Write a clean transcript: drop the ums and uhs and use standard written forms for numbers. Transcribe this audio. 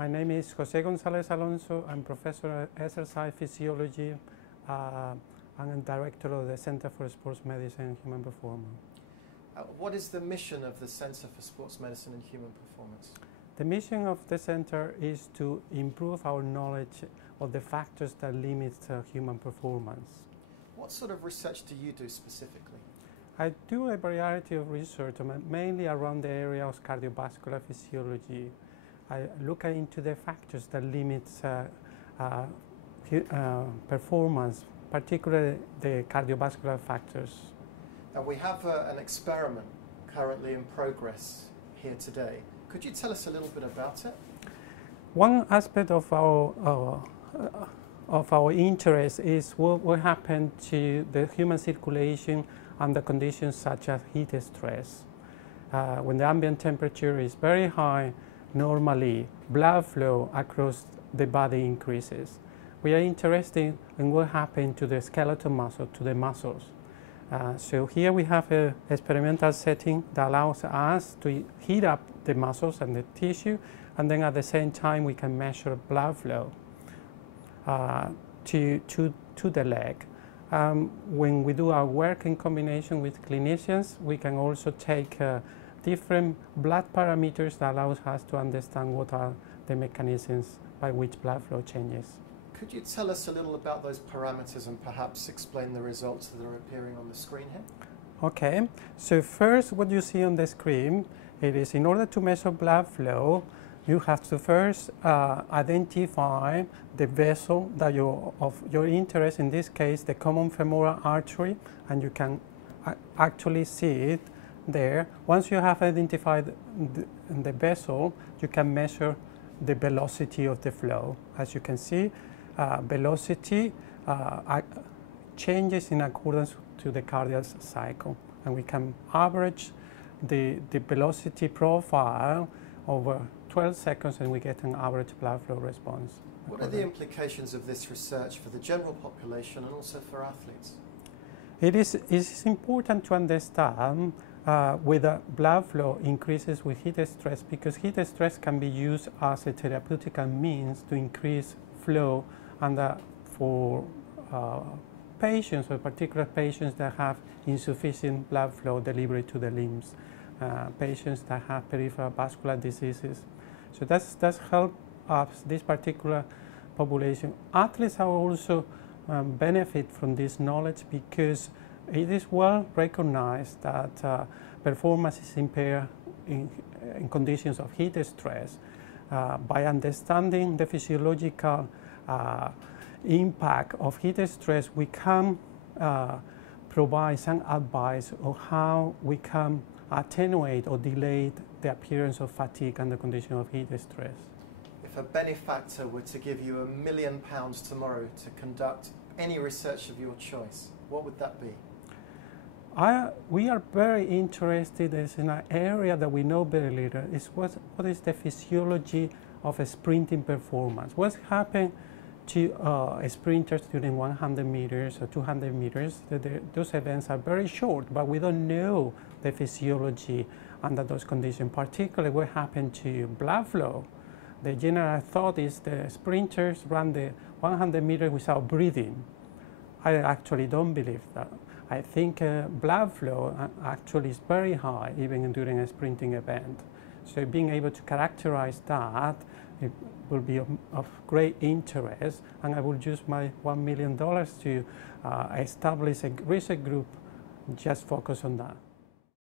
My name is Jose Gonzalez Alonso. I'm professor of exercise physiology and director of the Center for Sports Medicine and Human Performance. What is the mission of the Center for Sports Medicine and Human Performance? The mission of the center is to improve our knowledge of the factors that limit human performance. What sort of research do you do specifically? I do a variety of research, mainly around the area of cardiovascular physiology. I look into the factors that limit performance, particularly the cardiovascular factors. And we have an experiment currently in progress here today. Could you tell us a little bit about it? One aspect of our interest is what happened to the human circulation under conditions such as heat stress. When the ambient temperature is very high, normally blood flow across the body increases. We are interested in what happened to the skeletal muscle, to the muscles. So here we have an experimental setting that allows us to heat up the muscles and the tissue, and then at the same time we can measure blood flow to the leg. When we do our work in combination with clinicians, we can also take different blood parameters that allows us to understand what are the mechanisms by which blood flow changes. Could you tell us a little about those parameters and perhaps explain the results that are appearing on the screen here? Okay, so first what you see on the screen, it is in order to measure blood flow, you have to first identify the vessel that of your interest, in this case the common femoral artery, and you can actually see it there. Once you have identified the vessel, you can measure the velocity of the flow. As you can see, velocity changes in accordance to the cardiac cycle, and we can average the velocity profile over 12 seconds and we get an average blood flow response. What are the implications of this research for the general population and also for athletes? It is important to understand whether blood flow increases with heat stress, because heat stress can be used as a therapeutic means to increase flow, and for patients, or particular patients that have insufficient blood flow delivery to the limbs, patients that have peripheral vascular diseases. So that's help us, this particular population. Athletes are also benefit from this knowledge, because it is well recognized that performance is impaired in conditions of heat stress. By understanding the physiological impact of heat stress, we can provide some advice on how we can attenuate or delay the appearance of fatigue under condition of heat stress. If a benefactor were to give you £1 million tomorrow to conduct any research of your choice, what would that be? We are very interested in an area that we know very little. Is what is the physiology of a sprinting performance? What's happened to sprinters during 100 meters or 200 meters? Those events are very short, but we don't know the physiology under those conditions, particularly what happened to blood flow. The general thought is the sprinters run the 100 meters without breathing. I actually don't believe that. I think blood flow actually is very high, even during a sprinting event. So being able to characterize that, it will be of great interest, and I will use my $1 million to establish a research group just focus on that.